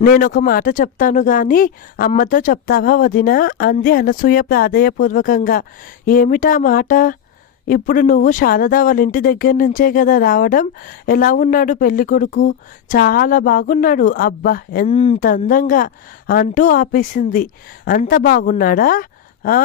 నేనొక మాట చెప్తాను గాని అమ్మతో చెప్తావా వదినా? అంది అనసూయ ప్రాధేయపూర్వకంగా. ఏమిటా మాట? ఇప్పుడు నువ్వు శారద వాళ్ళ ఇంటి దగ్గర నుంచే కదా రావడం? ఎలా ఉన్నాడు పెళ్ళి కొడుకు? చాలా బాగున్నాడు. అబ్బా ఎంత అందంగా! అంటూ ఆపేసింది. అంత బాగున్నాడా?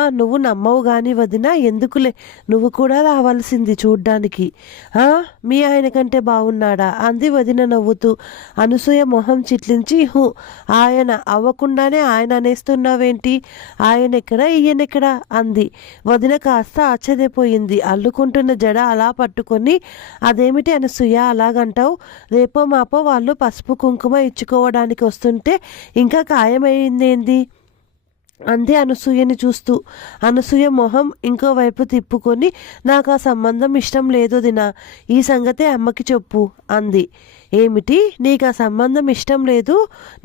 నువ్వు నమ్మవు గాని వదినా ఎందుకులే? నువ్వు కూడా రావాల్సింది చూడ్డానికి. ఆ, మీ ఆయన కంటే బాగున్నాడా అంది వదిన నవ్వుతూ. అనసూయ మొహం చిట్లించి హూ ఆయన అవ్వకుండానే ఆయన అనేస్తున్నావేంటి? ఆయన ఎక్కడ ఈయనెక్కడ? అంది. వదిన కాస్త ఆశ్చర్యపోయింది. అల్లుకుంటున్న జడ అలా పట్టుకొని అదేమిటి అనసూయ అలాగంటావు? రేపో మాపో వాళ్ళు పసుపు కుంకుమ ఇచ్చుకోవడానికి వస్తుంటే ఇంకా ఖాయమైందేంది? అంది అనసూయని చూస్తూ అనసూయ మొహం ఇంకోవైపు తిప్పుకొని నాకు ఆ సంబంధం ఇష్టం లేదు దినా ఈ సంగతే అమ్మకి చెప్పు అంది. ఏమిటి? నీకు ఆ సంబంధం ఇష్టం లేదు?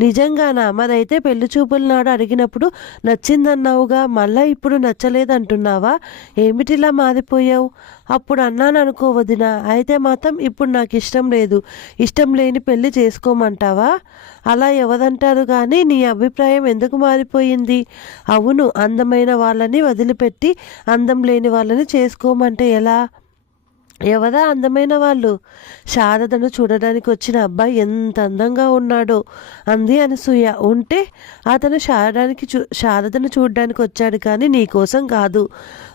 నిజంగానా మరైతే పెళ్ళి చూపుల నాడు అడిగినప్పుడు నచ్చిందన్నావుగా మళ్ళా ఇప్పుడు నచ్చలేదంటున్నావా? ఏమిటిలా మారిపోయావు? అప్పుడు అన్నాను అనుకోవదినా అయితే మాత్రం ఇప్పుడు నాకు ఇష్టం లేదు. ఇష్టం లేని పెళ్ళి చేసుకోమంటావా? అలా ఎవరంటారు కానీ నీ అభిప్రాయం ఎందుకు మారిపోయింది? అవును అందమైన వాళ్ళని వదిలిపెట్టి అందం లేని వాళ్ళని చేసుకోమంటే ఎలా? ఎవరా అందమైన వాళ్ళు? శారదను చూడడానికి వచ్చిన అబ్బాయి ఎంత అందంగా ఉన్నాడో అంది అనసూయ. ఉంటే అతను శారదానికి చూ శారదను చూడడానికి వచ్చాడు కానీ నీకోసం కాదు.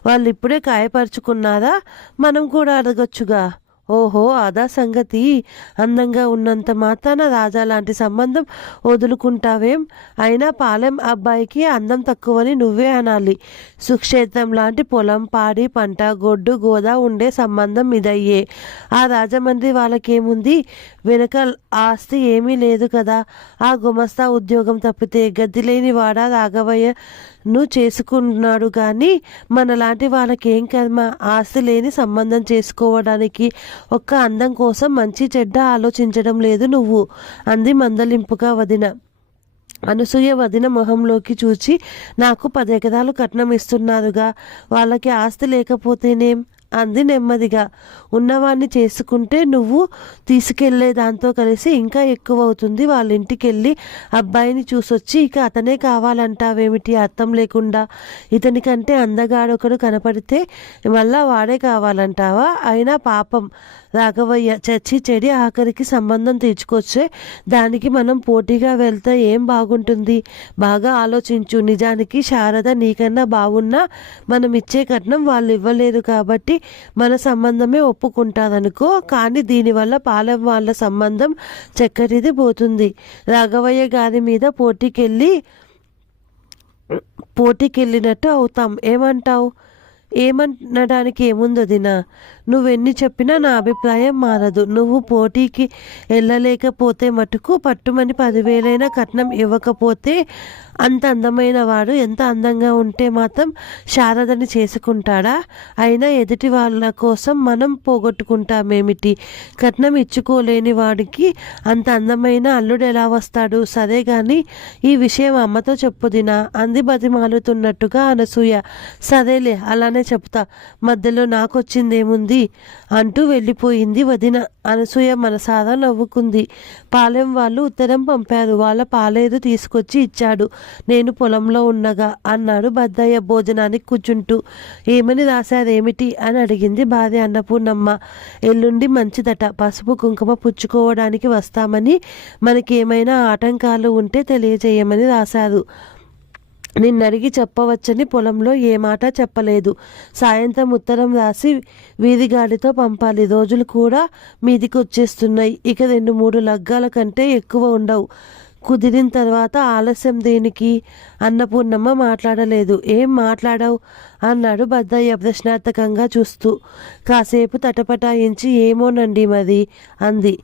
వాళ్ళు ఇప్పుడే కాయపరుచుకున్నారా మనం కూడా అడగొచ్చుగా. ఓహో అదా సంగతి. అందంగా ఉన్నంత మాత్రాన రాజా లాంటి సంబంధం వదులుకుంటావేం? అయినా పాలెం అబ్బాయికి అందం తక్కువని నువ్వే అనాలి. సుక్షేత్రం లాంటి పొలం పాడి పంట గొడ్డు గోదా ఉండే సంబంధం ఇదయ్యే. ఆ రాజమండ్రి వాళ్ళకేముంది? వెనక ఆస్తి ఏమీ లేదు కదా. ఆ గుమస్తా ఉద్యోగం తప్పితే గద్ది లేని వాడా రాఘవయ్యను చేసుకున్నాడు కానీ మనలాంటి వాళ్ళకేం కర్మ? ఆస్తి లేని సంబంధం చేసుకోవడానికి ఒక్క అందం కోసం మంచి చెడ్డ ఆలోచించడం లేదు నువ్వు అంది మందలింపుగా వదిన. అనసూయ వదిన మొహంలోకి చూచి నాకు పది ఎకరాలు కట్నం ఇస్తున్నారుగా వాళ్ళకి ఆస్తి లేకపోతేనేం? అంది నెమ్మదిగా. ఉన్నవాణ్ణి చేసుకుంటే నువ్వు తీసుకెళ్ళే దాంతో కలిసి ఇంకా ఎక్కువ అవుతుంది వాళ్ళ ఇంటికి వెళ్ళి అబ్బాయిని చూసొచ్చి ఇక అతనే కావాలంటావేమిటి? అర్థం లేకుండా ఇతనికంటే అందగాడొకడు కనపడితే మళ్ళా వాడే కావాలంటావా? అయినా పాపం రాఘవయ్య చర్చి చెడి ఆఖరికి సంబంధం తీర్చుకొచ్చే దానికి మనం పోటీగా వెళ్తే ఏం బాగుంటుంది? బాగా ఆలోచించు. నిజానికి శారద నీకన్నా బాగున్నా మనం ఇచ్చే కట్నం వాళ్ళు ఇవ్వలేదు కాబట్టి మన సంబంధమే ఒప్పుకుంటాదనుకో కానీ దీనివల్ల పాలెం వాళ్ళ సంబంధం చక్కటిది పోతుంది. రాఘవయ్య గారి మీద పోటీకెళ్ళి పోటీకెళ్ళినట్టు అవుతాం. ఏమంటావు? ఏమనడానికి ఏముందో దినా. నువ్వెన్ని చెప్పినా నా అభిప్రాయం మారదు. నువ్వు పోటీకి వెళ్ళలేకపోతే మటుకు పట్టుమని పదివేలైనా కట్నం ఇవ్వకపోతే అంత అందమైన వాడు ఎంత అందంగా ఉంటే మాత్రం శారదని చేసుకుంటాడా? అయినా ఎదుటి వాళ్ళ కోసం మనం పోగొట్టుకుంటామేమిటి? కట్నం ఇచ్చుకోలేని వాడికి అంత అందమైన అల్లుడు ఎలా వస్తాడు? సరే గాని ఈ విషయం అమ్మతో చెప్పుదినా అంది బతిమాలుతున్నట్టుగా అనసూయ. సరేలే అలానే చెప్తా. మధ్యలో నాకొచ్చిందేముంది? అంటూ వెళ్ళిపోయింది వదిన. అనసూయ మనసారా నవ్వుకుంది. పాలెం వాళ్ళు ఉత్తరం పంపారు. వాళ్ళ పాలేరు తీసుకొచ్చి ఇచ్చాడు. నేను పొలంలో ఉన్నగా అన్నాడు బద్దయ్య భోజనానికి కూర్చుంటూ. ఏమని రాశారేమిటి? అని అడిగింది భార్య అన్నపూర్ణమ్మ. ఎల్లుండి మంచిదట. పసుపు కుంకుమ పుచ్చుకోవడానికి వస్తామని మనకేమైనా ఆటంకాలు ఉంటే తెలియజేయమని రాశారు. నిన్నడిగి చెప్పవచ్చని పొలంలో ఏ మాట చెప్పలేదు. సాయంత్రం ఉత్తరం రాసి వీధిగాడితో పంపాలి. రోజులు కూడా మీదికి వచ్చేస్తున్నాయి ఇక రెండు మూడు లగ్గాల కంటే ఎక్కువ ఉండవు. కుదిరిన తర్వాత ఆలస్యం దేనికి? అన్నపూర్ణమ్మ మాట్లాడలేదు. ఏం మాట్లాడావు? అన్నాడు బద్దయ్య ప్రశ్నార్థకంగా చూస్తూ. కాసేపు తటపటాయించి ఏమోనండి మరి? అంది.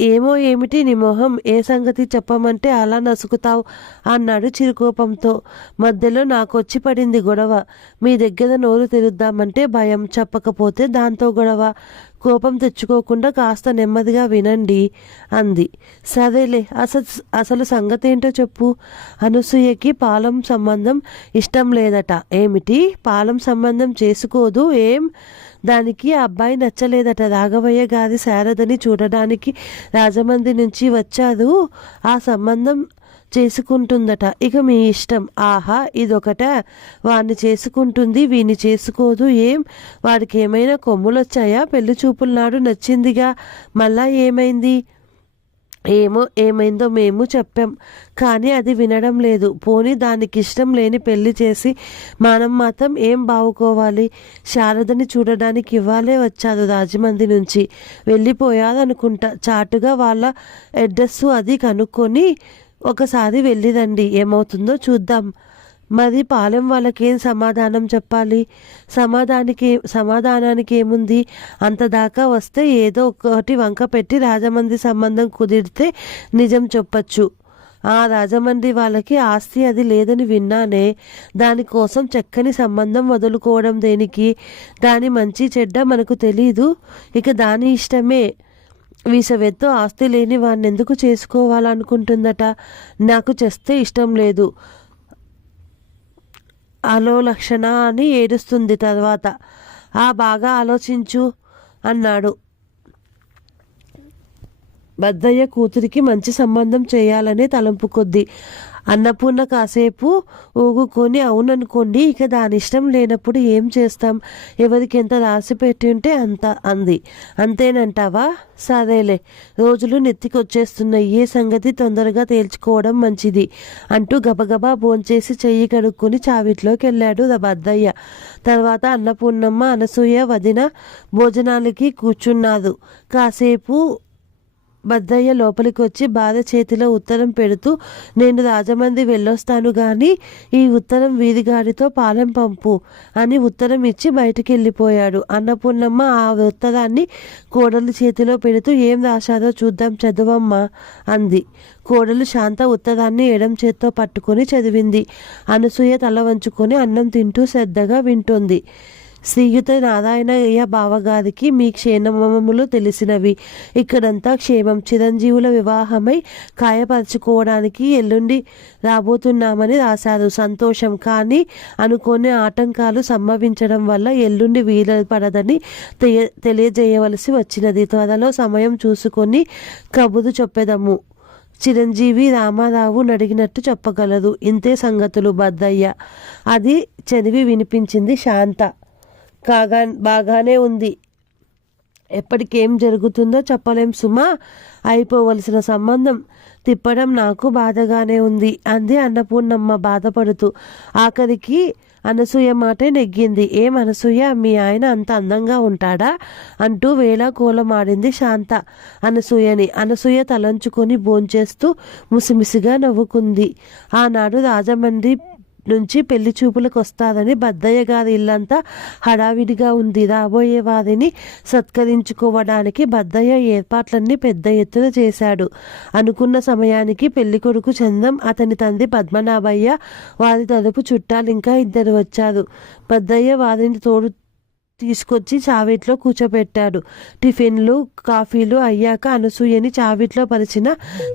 ఏమో ఏమిటి? నీ మొహం ఏ సంగతి చెప్పమంటే అలా నసుకుతావు? అన్నాడు చిరుకోపంతో. మధ్యలో నాకొచ్చి పడింది గొడవ. మీ దగ్గర నోరు తెరుద్దామంటే భయం చెప్పకపోతే దాంతో గొడవ. కోపం తెచ్చుకోకుండా కాస్త నెమ్మదిగా వినండి అంది. సరేలే అసలు అసలు సంగతి ఏంటో చెప్పు. అనసూయకి పాలం సంబంధం ఇష్టం లేదట. ఏమిటి? పాలం సంబంధం చేసుకోదు ఏం? దానికి ఆ అబ్బాయి నచ్చలేదట. రాఘవయ్య గారి శారదని చూడడానికి రాజమండ్రి నుంచి వచ్చారు. ఆ సంబంధం చేసుకుంటుందట. ఇక మీ ఇష్టం. ఆహా ఇదొకట వాడిని చేసుకుంటుంది వీని చేసుకోదు ఏం? వాడికి ఏమైనా కొమ్ములు వచ్చాయా పెళ్ళి చూపుల నాడు నచ్చిందిగా. మళ్ళా ఏమైంది? ఏమో ఏమైందో మేము చెప్పాం. కానీ అది వినడం లేదు. పోనీ దానికి ఇష్టం లేని పెళ్ళి చేసి మనం మాత్రం ఏం బావుకోవాలి? శారదని చూడడానికి ఇవ్వాలే వచ్చారు రాజమంది నుంచి. వెళ్ళిపోయాదనుకుంటా. చాటుగా వాళ్ళ అడ్రస్సు అది కనుక్కొని ఒకసారి వెళ్ళిరండి ఏమవుతుందో చూద్దాం. మరి పాలెం వాళ్ళకేం సమాధానం చెప్పాలి? సమాధానికి సమాధానానికి ఏముంది అంతదాకా వస్తే ఏదో ఒకటి వంక పెట్టి రాజమండ్రి సంబంధం కుదిరితే నిజం చెప్పచ్చు. ఆ రాజమండ్రి వాళ్ళకి ఆస్తి అది లేదని విన్నానే. దానికోసం చక్కని సంబంధం వదులుకోవడం దేనికి? దాని మంచి చెడ్డ మనకు తెలీదు. ఇక దాని ఇష్టమే. వీసవెత్తు ఆస్తి లేని వాడిని ఎందుకు చేసుకోవాలనుకుంటుందట? నాకు చేస్తే ఇష్టం లేదు. అలో లక్షణ అని ఏడుస్తుంది తర్వాత. ఆ బాగా ఆలోచించు అన్నాడు. బద్దయ్య కూతురికి మంచి సంబంధం చేయాలనే తలంపు కొద్ది. అన్నపూర్ణ కాసేపు ఊగుకొని అవుననుకోండి ఇక దాని ఇష్టం లేనప్పుడు ఏం చేస్తాం? ఎవరికి ఎంత రాసి పెట్టి ఉంటే అంత అంది. అంతేనంటావా? సరేలే రోజులు నెత్తికొచ్చేస్తున్నాయి ఏ సంగతి తొందరగా తేల్చుకోవడం మంచిది అంటూ గబగబా భోంచేసి చెయ్యి కడుక్కొని చావిట్లోకి వెళ్ళాడు బద్దయ్య తర్వాత అన్నపూర్ణమ్మ అనసూయ వదిన భోజనాలకి కూర్చున్నారు. కాసేపు బద్దయ్య లోపలికి వచ్చి బాధ చేతిలో ఉత్తరం పెడుతూ నేను రాజమంది వెళ్ళొస్తాను గాని ఈ ఉత్తరం వీధిగాడితో పాలెం పంపు అని ఉత్తరం ఇచ్చి బయటికి వెళ్ళిపోయాడు అన్నపూర్ణమ్మ ఆ ఉత్తరాన్ని కోడలు చేతిలో పెడుతూ ఏం రాశారో చూద్దాం చదువమ్మా అంది. కోడలు శాంత ఉత్తరాన్ని ఎడం చేత్తో పట్టుకొని చదివింది. అనసూయ తల వంచుకొని అన్నం తింటూ శ్రద్ధగా వింటోంది. శ్రీయుత నారాయణయ్య బావగారికి మీ క్షేమములు తెలిసినవి. ఇక్కడంతా క్షేమం. చిరంజీవుల వివాహమై కాయపరచుకోవడానికి ఎల్లుండి రాబోతున్నామని రాశారు. సంతోషం. కానీ అనుకోని ఆటంకాలు సంభవించడం వల్ల ఎల్లుండి వీలపడదని తెలియజేయవలసి వచ్చినది. త్వరలో సమయం చూసుకొని కబురు చెప్పెదము. చిరంజీవి రామారావు నడిగినట్టు చెప్పగలరు ఇంతే సంగతులు బద్దయ్య. అది చదివి వినిపించింది శాంత. కాగా బాగానే ఉంది. ఎప్పటికేం జరుగుతుందో చెప్పలేం సుమా. అయిపోవలసిన సంబంధం. తిప్పడం నాకు బాధగానే ఉంది. అంది అన్నపూర్ణమ్మ బాధపడుతూ. ఆఖరికి అనసూయ మాటే నెగ్గింది. ఏం అనసూయ మీ ఆయన అంత అందంగా ఉంటాడా? అంటూ వేళ కోలమాడింది శాంత అనసూయని. అనసూయ తలంచుకొని భోంచేస్తూ ముసిమిసిగా నవ్వుకుంది. ఆనాడు రాజమండ్రి నుంచి పెళ్ళి చూపులకు వస్తాదని బద్దయ్య గారి ఇల్లంతా హడావిడిగా ఉంది. రాబోయే వారిని సత్కరించుకోవడానికి బద్దయ్య ఏర్పాట్లన్నీ పెద్ద ఎత్తున చేశాడు. అనుకున్న సమయానికి పెళ్ళి కొడుకు చందం అతని తండ్రి పద్మనాభయ్య వారి తరపు చుట్టాలు ఇంకా ఇద్దరు వచ్చారు. బద్దయ్య వారిని తోడు తీసుకొచ్చి చావిట్లో కూర్చోబెట్టాడు. టిఫిన్లు కాఫీలు అయ్యాక అనసూయని చావిట్లో పరిచిన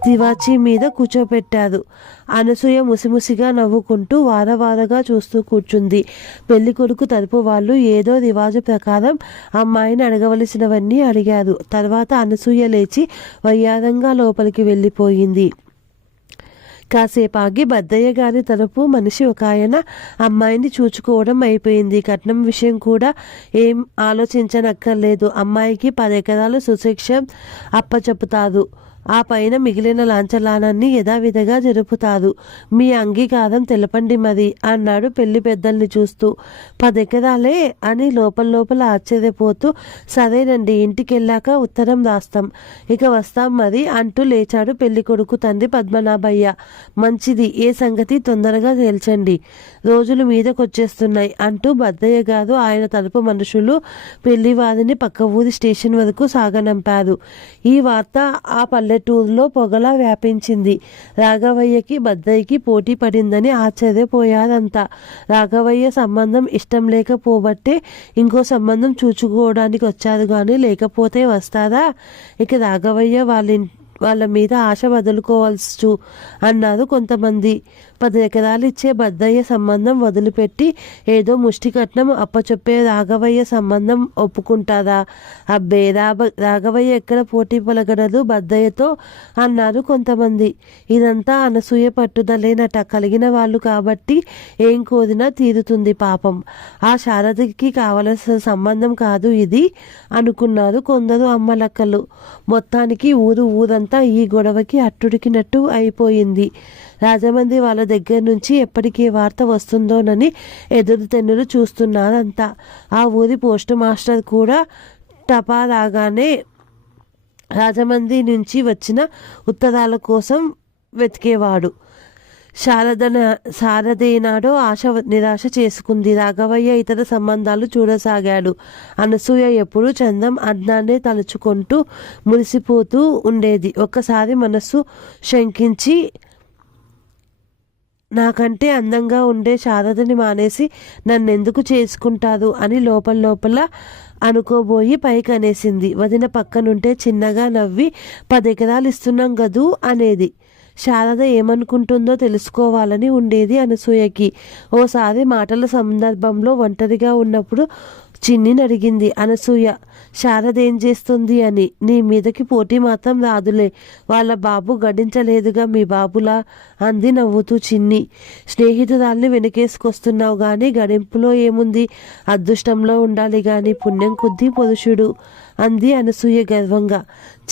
తివాచీ మీద కూర్చోబెట్టారు అనసూయ ముసిముసిగా నవ్వుకుంటూ వారవారగా చూస్తూ కూర్చుంది. పెళ్ళి కొడుకు తరపు వాళ్ళు ఏదో రివాజు ప్రకారం అమ్మాయిని అడగవలసినవన్నీ అడిగారు. తర్వాత అనసూయ లేచి వయ్యారంగా లోపలికి వెళ్ళిపోయింది. కాసేపు ఆగి బద్దయ్య గారి తరపు మనిషి ఒక ఆయన అమ్మాయిని చూచుకోవడం అయిపోయింది. కట్నం విషయం కూడా ఏం ఆలోచించనక్కర్లేదు. అమ్మాయికి పది ఎకరాలు సుశిక్ష అప్పచెపుతారు. ఆ పైన మిగిలిన లాంఛలానాన్ని యథావిధిగా జరుపుతారు. మీ అంగీకారం తెలపండి మరి అన్నాడు పెళ్ళి పెద్దల్ని చూస్తూ. పదెకరాలే అని లోపల లోపల ఆశ్చర్యపోతూ సరేనండి ఇంటికెళ్ళాక ఉత్తరం రాస్తాం. ఇక వస్తాం మరి అంటూ లేచాడు పెళ్ళి కొడుకు తండ్రి పద్మనాభయ్య. మంచిది ఏ సంగతి తొందరగా తేల్చండి. రోజులు మీదకొచ్చేస్తున్నాయి అంటూ బద్దయ్య గారు ఆయన తరపు మనుషులు పెళ్ళి వారిని పక్క ఊరి స్టేషన్ వరకు సాగనంపారు. ఈ వార్త ఆ పల్లె పల్లెటూరులో పొగలా వ్యాపించింది. రాఘవయ్యకి బద్దయ్యకి పోటీ పడిందని ఆశ్చర్యపోయారంతా. రాఘవయ్య సంబంధం ఇష్టం లేకపోబట్టే ఇంకో సంబంధం చూచుకోవడానికి వచ్చారు కానీ లేకపోతే వస్తారా? ఇక రాఘవయ్య వాళ్ళ వాళ్ళ మీద ఆశ వదులుకోవాల్సు అన్నారు కొంతమంది. పది ఎకరాలు ఇచ్చే బద్దయ్య సంబంధం వదిలిపెట్టి ఏదో ముష్టి కట్నం అప్పచెప్పే రాఘవయ్య సంబంధం ఒప్పుకుంటారా? అబ్బే రాబ రాఘవయ్య ఎక్కడ పోటీ పలగడదు బద్దయ్యతో అన్నారు కొంతమంది. ఇదంతా అనసూయ పట్టుదలేనట. కలిగిన వాళ్ళు కాబట్టి ఏం కోరినా తీరుతుంది పాపం. ఆ శారదకి కావలసిన సంబంధం కాదు ఇది అనుకున్నారు కొందరు అమ్మలక్కలు. మొత్తానికి ఊరు ఊరంతా ఈ గొడవకి అట్టుడికినట్టు అయిపోయింది. రాజమంది వాళ్ళ దగ్గర నుంచి ఎప్పటికీ వార్త వస్తుందోనని ఎదురు తెన్నులు చూస్తున్నారంతా ఆ ఊరి పోస్ట్ మాస్టర్ కూడా టపా రాగానే నుంచి వచ్చిన ఉత్తరాల కోసం వెతికేవాడు. శారదన శారదేనాడో ఆశ నిరాశ చేసుకుంది. రాఘవయ్య ఇతర సంబంధాలు చూడసాగాడు. అనసూయ ఎప్పుడు చందం అద్నాన్నే తలుచుకుంటూ మురిసిపోతూ ఉండేది. ఒక్కసారి మనస్సు శంకించి నాకంటే అందంగా ఉండే శారదని మానేసి నన్నెందుకు చేసుకుంటారు అని లోపల లోపల అనుకోబోయి పైకి అనేసింది వదిన పక్కనుంటే చిన్నగా నవ్వి పదెకరాలు ఇస్తున్నాం గదు అనేది. శారద ఏమనుకుంటుందో తెలుసుకోవాలని ఉండేది అనసూయకి. ఓసారి మాటల సందర్భంలో ఒంటరిగా ఉన్నప్పుడు చిన్నిని అడిగింది అనసూయ. శారద ఏం చేస్తుంది అని. నీ మీదకి పోటీ మాత్రం రాదులే. వాళ్ళ బాబు గడించలేదుగా మీ బాబులా అంది నవ్వుతూ చిన్ని. స్నేహితురాల్ని వెనకేసుకొస్తున్నావు గాని గడింపులో ఏముంది? అదృష్టంలో ఉండాలి గాని పుణ్యం కొద్దీ పురుషుడు అంది అనసూయ గర్వంగా.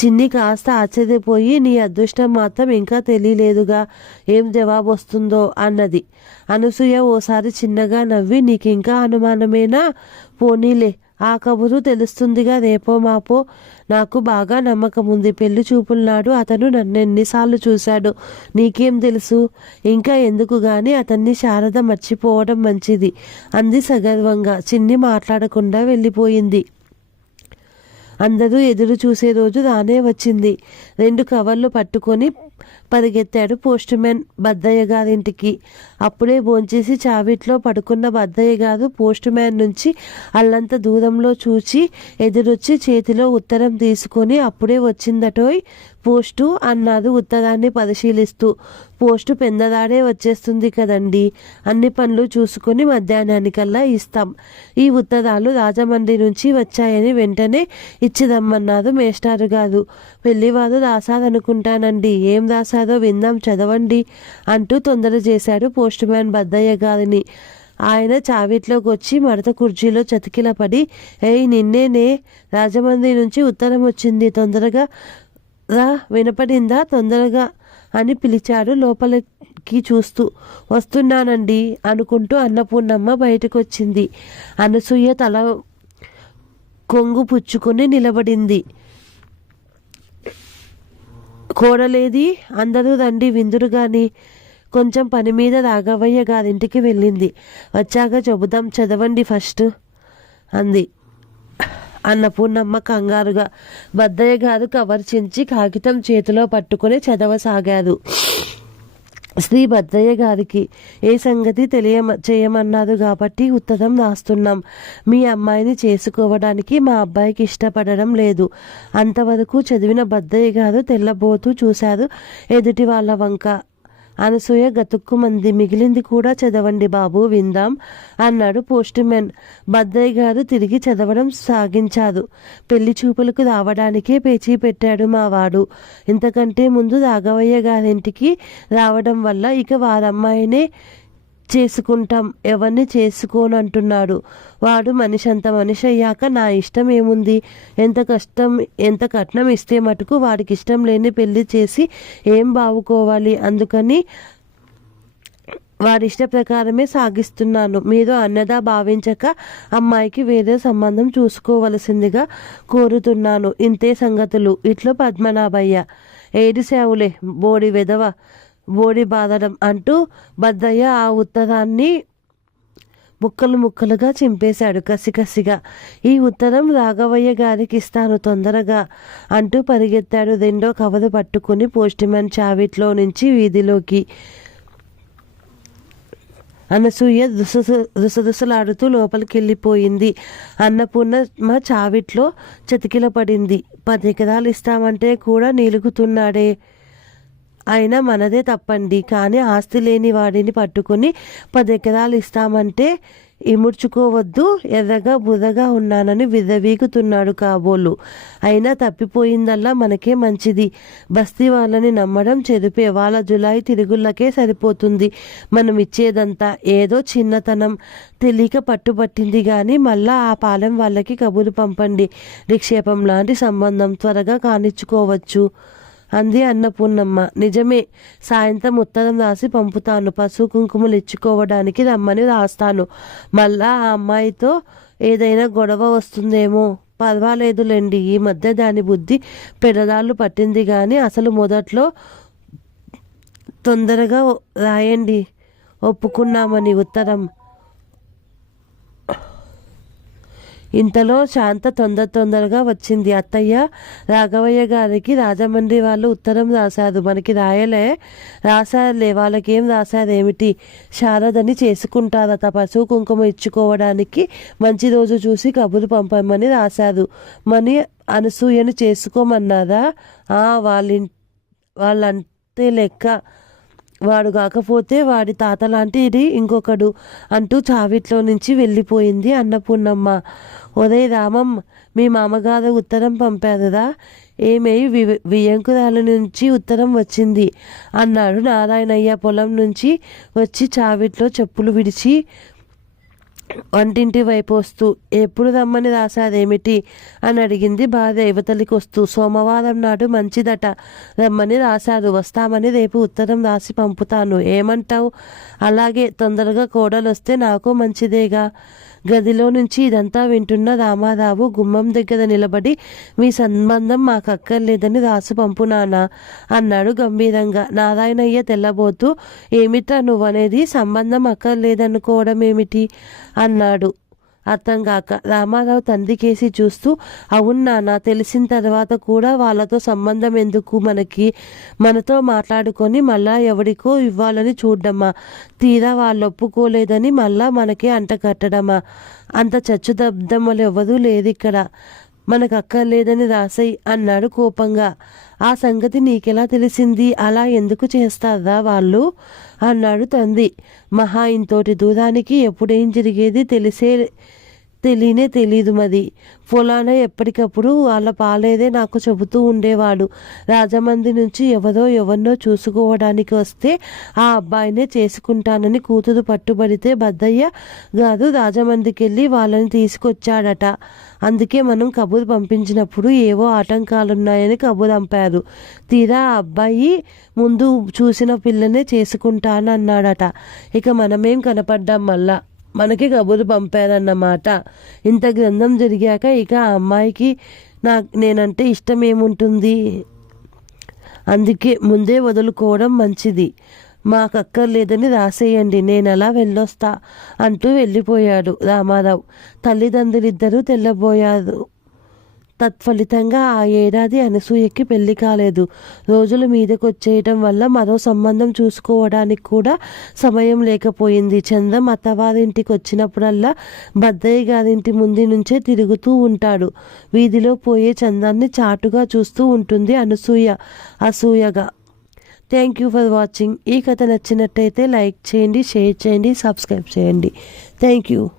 చిన్ని కాస్త ఆశ్చర్యపోయి నీ అదృష్టం మాత్రం ఇంకా తెలియలేదుగా. ఏం జవాబు వస్తుందో అన్నది. అనసూయ ఓసారి చిన్నగా నవ్వి నీకింకా అనుమానమేనా? పోనీలే ఆ కబురు తెలుస్తుందిగా రేపో మాపో. నాకు బాగా నమ్మకం ఉంది పెళ్ళి చూపుల నాడు అతను నన్ను ఎన్నిసార్లు చూశాడు. నీకేం తెలుసు? ఇంకా ఎందుకు గాని అతన్ని శారద మర్చిపోవడం మంచిది అంది సగర్వంగా. చిన్ని మాట్లాడకుండా వెళ్ళిపోయింది. అందరూ ఎదురు చూసే రోజు రానే వచ్చింది. రెండు కవర్లు పట్టుకొని పరిగెత్తాడు పోస్ట్ మ్యాన్ బద్దయ్య గారింటికి. అప్పుడే భోంచేసి చావిట్లో పడుకున్న బద్దయ్య గారు పోస్ట్ మ్యాన్ నుంచి అల్లంత దూరంలో చూచి ఎదురొచ్చి చేతిలో ఉత్తరం తీసుకొని అప్పుడే వచ్చిందటోయ్. పోస్టు అన్నారు ఉత్తరాన్ని పరిశీలిస్తూ. పోస్టు పెందరాడే వచ్చేస్తుంది కదండి అన్ని పనులు చూసుకొని మధ్యాహ్నానికల్లా ఇస్తాం. ఈ ఉత్తరాలు రాజమండ్రి నుంచి వచ్చాయని వెంటనే ఇచ్చిరమ్మన్నారు మేస్టారు గారు. పెళ్ళివారు రాశారనుకుంటానండి ఏం రాశారు? విందాం చదవండి అంటూ తొందర చేశాడు పోస్ట్ మ్యాన్ బద్దయ్య గారిని. ఆయన చావిట్లోకి వచ్చి మడత కుర్చీలో చతికిలపడి ఏయ్ నిన్నేనే రాజమండ్రి నుంచి ఉత్తరం వచ్చింది తొందరగా రా వినపడిందా? తొందరగా అని పిలిచాడు లోపలికి చూస్తూ. వస్తున్నానండి అనుకుంటూ అన్నపూర్ణమ్మ బయటకు వచ్చింది అనసూయ తల కొంగు పుచ్చుకొని నిలబడింది. కోడలేది అందరూ రండి విందురు గాని. కొంచెం పని మీద రాఘవయ్య గారింటికి వెళ్ళింది. వచ్చాక చెబుదాం చదవండి ఫస్ట్ అంది. అన్నపూర్ణమ్మ కంగారుగా బద్దయ్య గారు కవర్ చించి కాగితం చేతిలో పట్టుకొని చదవసాగారు. శ్రీ భద్రయ్య గారికి ఏ సంగతి తెలియ చేయమన్నారు కాబట్టి ఉత్తరం రాస్తున్నాం. మీ అమ్మాయిని చేసుకోవడానికి మా అబ్బాయికి ఇష్టపడడం లేదు. అంతవరకు చదివిన భద్రయ్య గారు తెల్లబోతూ చూశారు. ఎదుటి వాళ్ళ వంక అనసూయ గతుక్కుమంది మిగిలింది కూడా చదవండి బాబు విందాం అన్నాడు పోస్ట్ మ్యాన్ భద్రయ్య గారు తిరిగి చదవడం సాగించారు. పెళ్ళి చూపులకు రావడానికే పేచీ పెట్టాడు మా వాడు ఇంతకంటే ముందు రాఘవయ్య గారింటికి రావడం వల్ల ఇక వారమ్మాయినే చేసుకుంటాం ఎవరిని చేసుకోను అంటున్నాడు వాడు మనిషి అంత మనిషి అయ్యాక నా ఇష్టం ఏముంది? ఎంత కష్టం ఎంత కట్నం ఇస్తే మటుకు వాడికి ఇష్టం లేని పెళ్ళి చేసి ఏం బావుకోవాలి? అందుకని వాడి ఇష్ట ప్రకారమే సాగిస్తున్నాను. మీరు అన్నదా భావించక అమ్మాయికి వేరే సంబంధం చూసుకోవలసిందిగా కోరుతున్నాను. ఇంతే సంగతులు. ఇట్లు పద్మనాభయ్య. ఏడు సేవులే బోడి వెదవ బోడి బాధడం అంటూ భద్రయ్య ఆ ఉత్తరాన్ని ముక్కలు ముక్కలుగా చింపేశాడు కసికసిగా. ఈ ఉత్తరం రాఘవయ్య గారికి ఇస్తాను తొందరగా అంటూ పరిగెత్తాడు. రెండో కవరు పట్టుకుని పోస్ట్మెన్ చావిట్లో నుంచి వీధిలోకి అనసూయ రుస రుసరుసలాడుతూ లోపలికి వెళ్ళిపోయింది అన్నపూర్ణమ్మ చావిట్లో చతికిల పడింది పది ఎకరాలు ఇస్తామంటే కూడా నిలుగుతున్నాడే. అయినా మనదే తప్పండి. కానీ ఆస్తి లేని వాడిని పట్టుకొని పది ఎకరాలు ఇస్తామంటే ఇముడ్చుకోవద్దు ఎర్రగా బుర్రగా ఉన్నానని విర్రవీగుతున్నాడు కాబోలు. అయినా తప్పిపోయిందల్లా మనకే మంచిది. బస్తీ వాళ్ళని నమ్మడం చెరిపే వాళ్ళ జులాయి తిరుగుళ్ళకే సరిపోతుంది. మనం ఇచ్చేదంతా ఏదో చిన్నతనం. తెలియక పట్టుబట్టింది కానీ మళ్ళా ఆ పాలెం వాళ్ళకి కబురు పంపండి. నిక్షేపం లాంటి సంబంధం త్వరగా కానిచ్చుకోవచ్చు. అంది అన్నపూర్ణమ్మ. నిజమే. సాయంత్రం ఉత్తరం రాసి పంపుతాను. పసుపు కుంకుమలు ఇచ్చుకోవడానికి రమ్మని రాస్తాను. మళ్ళా ఆ అమ్మాయితో ఏదైనా గొడవ వస్తుందేమో. పర్వాలేదులేండి. ఈ మధ్య దాని బుద్ధి పెడదాళ్ళు పట్టింది కానీ అసలు మొదట్లో తొందరగా రాయండి. ఒప్పుకున్నామని ఉత్తరం. ఇంతలో శాంత తొందర తొందరగా వచ్చింది. అత్తయ్య రాఘవయ్య గారికి రాజమండ్రి వాళ్ళు ఉత్తరం రాశారు. మనకి రాయలే రాశారులే. వాళ్ళకేం రాశారేమిటి? శారదని చేసుకుంటారట. పశువు కుంకుమ ఇచ్చుకోవడానికి మంచి రోజు చూసి కబురు పంపమని రాశారు. మని అనసూయను చేసుకోమన్నారా? వాళ్ళ వాళ్ళంతే లెక్క వాడు కాకపోతే వాడి తాత లాంటిది ఇంకొకడు అంటూ చావిట్లో నుంచి వెళ్ళిపోయింది అన్నపూర్ణమ్మ. ఒరే రామం మీ మామగారు ఉత్తరం పంపారురా. ఏమై వి వియంకురాల నుంచి ఉత్తరం వచ్చింది అన్నాడు నారాయణయ్య పొలం నుంచి వచ్చి చావిట్లో చెప్పులు విడిచి వంటింటి వైపు వస్తూ ఎప్పుడు రమ్మని రాశారేమిటి అని అడిగింది భార్య యువతలికి వస్తూ సోమవారం నాడు మంచిదట రమ్మని రాశారు వస్తామని రేపు ఉత్తరం రాసి పంపుతాను ఏమంటావు? అలాగే తొందరగా కోడలు వస్తే నాకు మంచిదేగా? గదిలో నుంచి ఇదంతా వింటున్న రామారావు గుమ్మం దగ్గర నిలబడి మీ సంబంధం మాకు అక్కర్లేదని రాసి పంపు నాన్న అన్నాడు గంభీరంగా. నారాయణయ్య తెల్లబోతూ ఏమిట్రా నువ్వనేది? సంబంధం అక్కర్లేదనుకోవడం ఏమిటి అన్నాడు. అర్థం కాక రామారావు తండ్రికేసి చూస్తూ అవును తెలిసిన తర్వాత కూడా వాళ్ళతో సంబంధం ఎందుకు మనకి? మనతో మాట్లాడుకొని మళ్ళా ఎవడికో ఇవ్వాలని చూడమ్మా తీరా వాళ్ళు ఒప్పుకోలేదని మళ్ళా మనకే అంట కట్టడమా? అంత చచ్చుదబ్దమ్మలు ఎవరూ లేదు ఇక్కడ మనకు అక్కర్లేదని రాసై అన్నాడు కోపంగా. ఆ సంగతి నీకెలా తెలిసింది? అలా ఎందుకు చేస్తారా వాళ్ళు? అన్నాడు తండ్రి. మహా ఇంతోటి దూరానికి ఎప్పుడేం జరిగేది తెలిసే తెలియనే తెలియదు మది. ఫొలాన ఎప్పటికప్పుడు వాళ్ళ పాలేదే నాకు చెబుతూ ఉండేవాడు. రాజమంది నుంచి ఎవరో ఎవరినో చూసుకోవడానికి వస్తే ఆ అబ్బాయినే చేసుకుంటానని కూతురు పట్టుబడితే బద్దయ్య గారు రాజమందికెళ్ళి వెళ్ళి వాళ్ళని తీసుకొచ్చాడట. అందుకే మనం కబురు పంపించినప్పుడు ఏవో ఆటంకాలున్నాయని కబురు పంపారు. తీరా ఆ అబ్బాయి ముందు చూసిన పిల్లనే చేసుకుంటానన్నాడట. ఇక మనమేం కనపడ్డాం మళ్ళా. మనకి కబురు పంపారన్నమాట. ఇంత గ్రంథం జరిగాక ఇక ఆ అమ్మాయికి నా నేనంటే ఇష్టం ఏముంటుంది అందుకే ముందే వదులుకోవడం మంచిది. మాకు అక్కర్లేదని రాసేయండి నేను అలా వెళ్ళొస్తా అంటూ వెళ్ళిపోయాడు రామారావు. తల్లిదండ్రులిద్దరూ తెల్లబోయారు తత్ఫలితంగా ఆ ఏడాది అనసూయకి పెళ్ళి కాలేదు. రోజులు మీదకొచ్చేయటం వల్ల మరో సంబంధం చూసుకోవడానికి కూడా సమయం లేకపోయింది. చందం అత్తవారింటికి వచ్చినప్పుడల్లా బద్దయ్య గారింటి ముందు నుంచే తిరుగుతూ ఉంటాడు. వీధిలో పోయే చందాన్ని చాటుగా చూస్తూ ఉంటుంది Anasuya. అసూయగా. Thank you for watching. ఈ కథ నచ్చినట్టయితే లైక్ చేయండి షేర్ చేయండి సబ్స్క్రైబ్ చేయండి. Thank you.